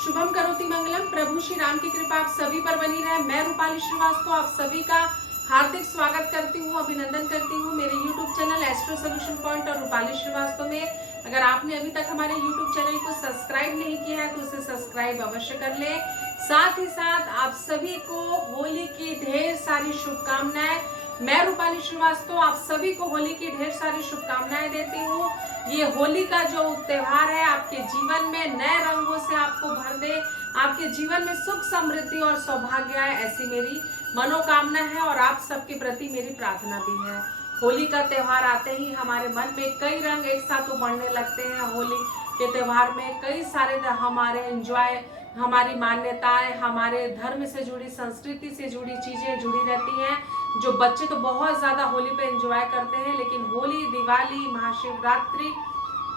शुभम करोति मंगलम। प्रभु श्री राम की कृपा आप सभी पर बनी रहे। मैं रूपाली श्रीवास्तव आप सभी का हार्दिक स्वागत करती हूँ, अभिनंदन करती हूँ मेरे YouTube channel astro solution point और रूपाली श्रीवास्तव में। अगर आपने अभी तक हमारे YouTube चैनल को सब्सक्राइब नहीं किया है तो उसे सब्सक्राइब अवश्य कर लें। साथ ही साथ आप सभी को होली की ढेर सारी शुभकामनाएं। मैं रूपाली श्रीवास्तव आप सभी को होली की ढेर सारी शुभकामनाएं देती हूँ। ये होली का जो त्योहार है आपके जीवन में नए रंगों से आपको भर दे, आपके जीवन में सुख समृद्धि और सौभाग्य आए, ऐसी मेरी मनोकामना है और आप सबके प्रति मेरी प्रार्थना भी है। होली का त्योहार आते ही हमारे मन में कई रंग एक साथ उमड़ने लगते हैं। होली के त्योहार में कई सारे हमारे एंजॉय, हमारी मान्यताएं, हमारे धर्म से जुड़ी, संस्कृति से जुड़ी चीजें जुड़ी रहती हैं। जो बच्चे तो बहुत ज्यादा होली पे एंजॉय करते हैं, लेकिन होली, दिवाली, महाशिवरात्रि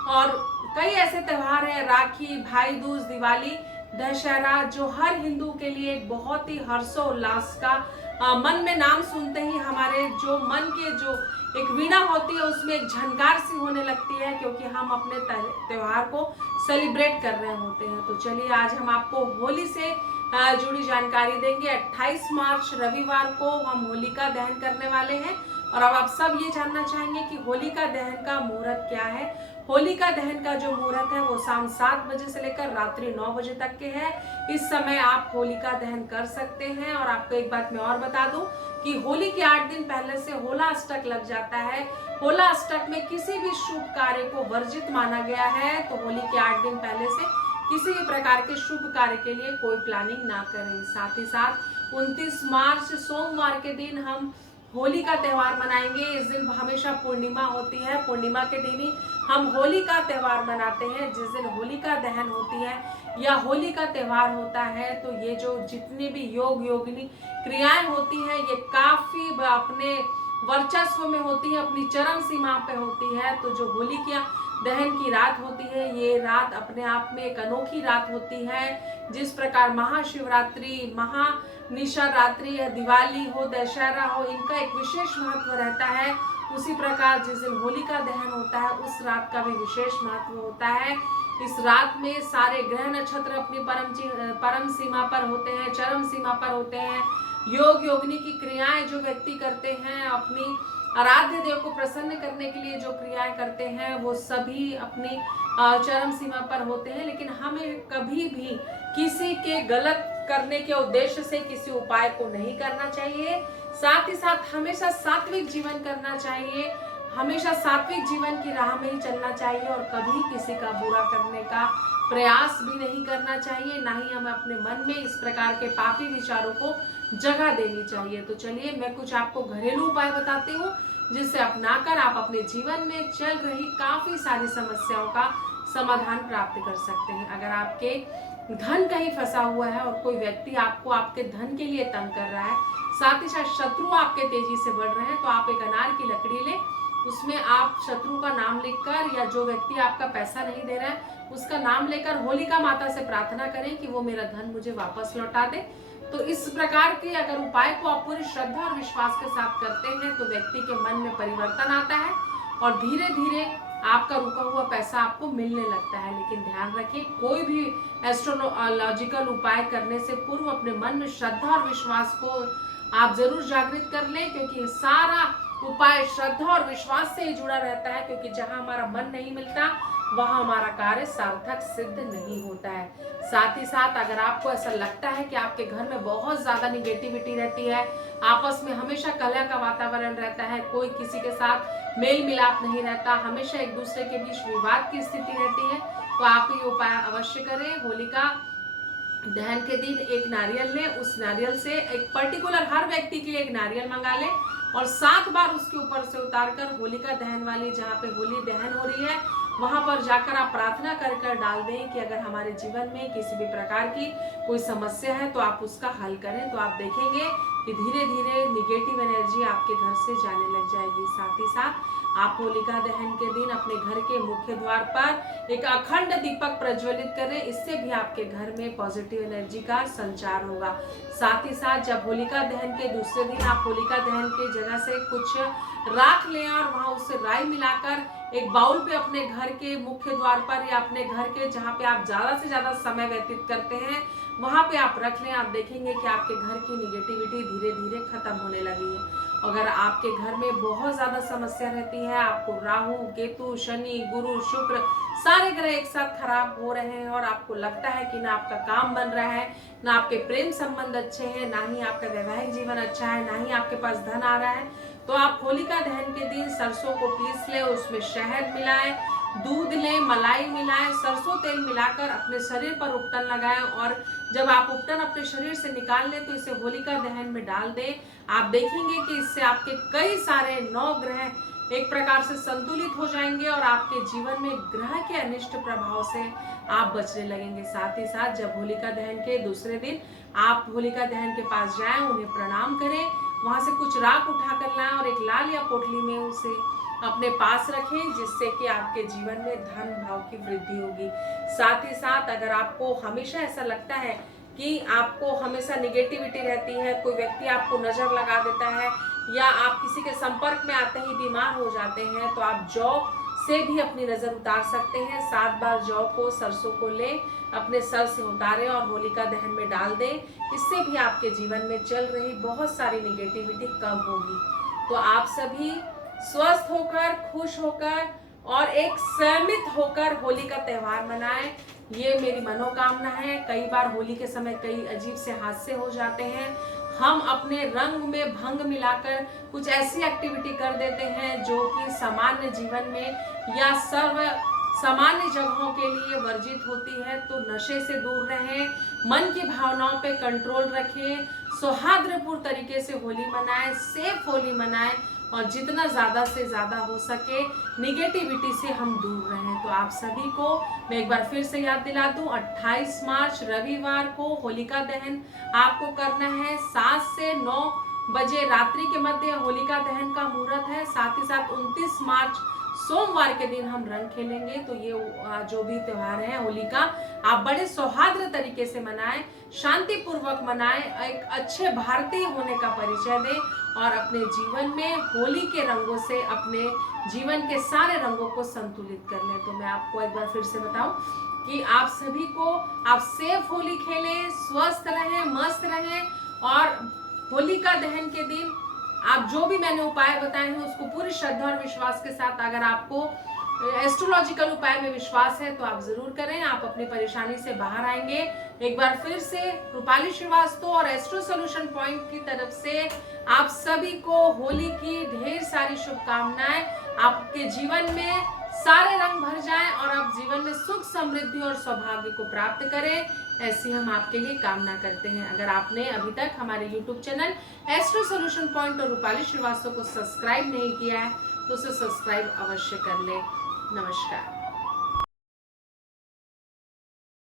और कई ऐसे त्योहार हैं, राखी, भाई दूज, दिवाली, दशहरा, जो हर हिंदू के लिए एक बहुत ही हर्षोल्लास का मन में नाम सुनते ही हमारे जो मन के जो एक वीणा होती है उसमें एक झनकार सी होने लगती है, क्योंकि हम अपने त्योहार को सेलिब्रेट कर रहे होते हैं। तो चलिए आज हम आपको होली से जुड़ी जानकारी देंगे। 28 मार्च रविवार को हम होलिका दहन करने वाले हैं और अब आप सब ये जानना चाहेंगे कि होलिका दहन का मुहूर्त क्या है। होलिका दहन का जो मुहूर्त है वो शाम 7 बजे से लेकर रात्रि 9 बजे तक के है। इस समय आप होलिका दहन कर सकते हैं। और आपको एक बात मैं और बता दूं कि होली के 8 दिन पहले से होला अष्टक लग जाता है। होला अष्टक में किसी भी शुभ कार्य को वर्जित माना गया है, तो होली के 8 दिन पहले से किसी भी प्रकार के शुभ कार्य के लिए कोई प्लानिंग ना करें। साथ ही साथ 29 मार्च सोमवार के दिन हम होली का त्योहार मनाएंगे। इस दिन हमेशा पूर्णिमा होती है, पूर्णिमा के दिन ही हम होली का त्योहार मनाते हैं। जिस दिन होलिका दहन होती है या होली का त्योहार होता है, तो ये जो जितनी भी योग योगिनी क्रियाएं होती हैं ये काफी अपने वर्चस्व में होती है, अपनी चरम सीमा पे होती है। तो जो होलिका दहन की रात होती है, ये रात अपने आप में एक अनोखी रात होती है। जिस प्रकार महाशिवरात्रि, महानिशा रात्रि या दिवाली हो, दशहरा हो, इनका एक विशेष महत्व रहता है, उसी प्रकार जिस दिन होलिका दहन होता है उस रात का भी विशेष महत्व होता है। इस रात में सारे ग्रह नक्षत्र अपनी परम सीमा पर होते हैं, चरम सीमा पर होते हैं। योग योगिनी की क्रियाएं जो व्यक्ति करते हैं, अपनी आराध्य देव को प्रसन्न करने के लिए जो क्रियाएं करते हैं, वो सभी अपनी चरम सीमा पर होते हैं। लेकिन हमें कभी भी किसी के गलत करने के उद्देश्य से किसी उपाय को नहीं करना चाहिए। साथ ही साथ हमेशा सात्विक जीवन करना चाहिए, हमेशा सात्विक जीवन की राह में ही चलना चाहिए और कभी किसी का बुरा करने का प्रयास भी नहीं करना चाहिए। ना ही हमें अपने मन में इस प्रकार के पापी विचारों को जगह देनी चाहिए। तो चलिए मैं कुछ आपको घरेलू उपाय बताती हूँ, जिससे अपनाकर आप अपने जीवन में चल रही काफी सारी समस्याओं का समाधान प्राप्त कर सकते हैं। अगर आपके धन कहीं फंसा हुआ है और कोई व्यक्ति आपको आपके धन के लिए तंग कर रहा है, साथ ही साथ शत्रु आपके तेजी से बढ़ रहे हैं, तो आप एक अनार की लकड़ी लें, उसमें आप शत्रु का नाम लिखकर या जो व्यक्ति आपका पैसा नहीं दे रहा है उसका नाम लेकर होलिका माता से प्रार्थना करें कि वो मेरा धन मुझे वापस लौटा दे। तो इस प्रकार के अगर उपाय को आप पूरी श्रद्धा और विश्वास के साथ करते हैं तो व्यक्ति के मन में परिवर्तन आता है और धीरे धीरे आपका रुका हुआ पैसा आपको मिलने लगता है। लेकिन ध्यान रखिए, कोई भी एस्ट्रोलॉजिकल उपाय करने से पूर्व अपने मन में श्रद्धा और विश्वास को आप जरूर जागृत कर लें, क्योंकि सारा उपाय श्रद्धा और विश्वास से ही जुड़ा रहता है। क्योंकि जहां हमारा मन नहीं मिलता वहां हमारा कार्य सार्थक सिद्ध नहीं होता है। साथ ही साथ अगर आपको ऐसा लगता है कि आपके घर में बहुत ज्यादा निगेटिविटी रहती है, आपस में हमेशा कलह का वातावरण रहता है, कोई किसी के साथ मेल मिलाप नहीं रहता, हमेशा एक दूसरे के बीच विवाद की स्थिति रहती है, तो आप ये उपाय अवश्य करें। होलिका दहन के दिन एक नारियल लें, उस नारियल से एक पर्टिकुलर हर व्यक्ति के लिए एक नारियल मंगा लें और 7 बार उसके ऊपर से उतारकर होलिका दहन वाली जहाँ पे होली दहन हो रही है वहां पर जाकर आप प्रार्थना कर कर डाल दें कि अगर हमारे जीवन में किसी भी प्रकार की कोई समस्या है तो आप उसका हल करें। तो आप देखेंगे कि धीरे धीरे निगेटिव एनर्जी आपके घर से जाने लग जाएगी। साथ ही साथ आप होलिका दहन के दिन अपने घर के मुख्य द्वार पर एक अखंड दीपक प्रज्वलित करें, इससे भी आपके घर में पॉजिटिव एनर्जी का संचार होगा। साथ ही साथ जब होलिका दहन के दूसरे दिन आप होलिका दहन की जगह से कुछ राख लें और वहां उससे राई मिलाकर एक बाउल पे अपने घर के मुख्य द्वार पर या अपने घर के जहाँ पे आप ज्यादा से ज्यादा समय व्यतीत करते हैं वहां पे आप रख लें। आप देखेंगे कि आपके घर की निगेटिविटी धीरे धीरे खत्म होने लगी है। अगर आपके घर में बहुत ज्यादा समस्या रहती है, आपको राहु, केतु, शनि, गुरु, शुक्र सारे ग्रह एक साथ खराब हो रहे हैं और आपको लगता है कि ना आपका काम बन रहा है, ना आपके प्रेम संबंध अच्छे हैं, ना ही आपका वैवाहिक जीवन अच्छा है, ना ही आपके पास धन आ रहा है, तो आप होलिका दहन के दिन सरसों को पीस लें, उसमें शहद मिलाएं, दूध लें, मलाई मिलाएं, सरसों तेल मिलाकर अपने शरीर पर उपटन लगाएं और जब आप उपटन अपने शरीर से निकाल लें तो इसे होलिका दहन में डाल दें। आप देखेंगे कि इससे आपके कई सारे 9 ग्रह एक प्रकार से संतुलित हो जाएंगे और आपके जीवन में ग्रह के अनिष्ट प्रभाव से आप बचने लगेंगे। साथ ही साथ जब होलिका दहन के दूसरे दिन आप होलिका दहन के पास जाएं, उन्हें प्रणाम करें, वहां से कुछ राख उठा कर लाएं और एक लाल या पोटली में उसे अपने पास रखें, जिससे कि आपके जीवन में धन भाव की वृद्धि होगी। साथ ही साथ अगर आपको हमेशा ऐसा लगता है कि आपको हमेशा निगेटिविटी रहती है, कोई व्यक्ति आपको नजर लगा देता है या आप किसी के संपर्क में आते ही बीमार हो जाते हैं, तो आप जौ से भी अपनी नजर उतार सकते हैं। 7 बार जौ को, सरसों को ले अपने सर से उतारें और होलिका दहन में डाल दें। इससे भी आपके जीवन में चल रही बहुत सारी निगेटिविटी कम होगी। तो आप सभी स्वस्थ होकर, खुश होकर और एक संयमित होकर होली का त्योहार मनाएं, ये मेरी मनोकामना है। कई बार होली के समय कई अजीब से हादसे हो जाते हैं, हम अपने रंग में भंग मिलाकर कुछ ऐसी एक्टिविटी कर देते हैं जो कि सामान्य जीवन में या सर्व सामान्य जगहों के लिए वर्जित होती है। तो नशे से दूर रहें, मन की भावनाओं पे कंट्रोल रखें, सौहार्दपूर्ण तरीके से होली मनाएं, सेफ होली मनाएं और जितना ज़्यादा से ज़्यादा हो सके निगेटिविटी से हम दूर रहें। तो आप सभी को मैं एक बार फिर से याद दिला दूं, 28 मार्च रविवार को होलिका दहन आपको करना है। 7 से 9 बजे रात्रि के मध्य होलिका दहन का मुहूर्त है। साथ ही साथ 29 मार्च सोमवार के दिन हम रंग खेलेंगे। तो ये जो भी त्योहार है होली का, आप बड़े सौहार्द तरीके से मनाएं, शांति पूर्वक मनाएं, एक अच्छे भारतीय होने का परिचय दें और अपने जीवन में होली के रंगों से अपने जीवन के सारे रंगों को संतुलित कर लें। तो मैं आपको एक बार फिर से बताऊं कि आप सभी को आप सेफ होली खेलें, स्वस्थ रहें, मस्त रहें और होलिका दहन के दिन आप जो भी मैंने उपाय बताए हैं उसको पूरी श्रद्धा और विश्वास के साथ, अगर आपको एस्ट्रोलॉजिकल उपाय में विश्वास है तो आप जरूर करें, आप अपनी परेशानी से बाहर आएंगे। एक बार फिर से रूपाली श्रीवास्तव और एस्ट्रो सॉल्यूशन पॉइंट की तरफ से आप सभी को होली की ढेर सारी शुभकामनाएं। आपके जीवन में सारे रंग भर जाएं और आप जीवन में सुख, समृद्धि और सौभाग्य को प्राप्त करें, ऐसी हम आपके लिए कामना करते हैं। अगर आपने अभी तक हमारे YouTube channel astro solution point और रूपाली श्रीवास्तव को सब्सक्राइब नहीं किया है तो उसे सब्सक्राइब अवश्य कर लें। नमस्कार।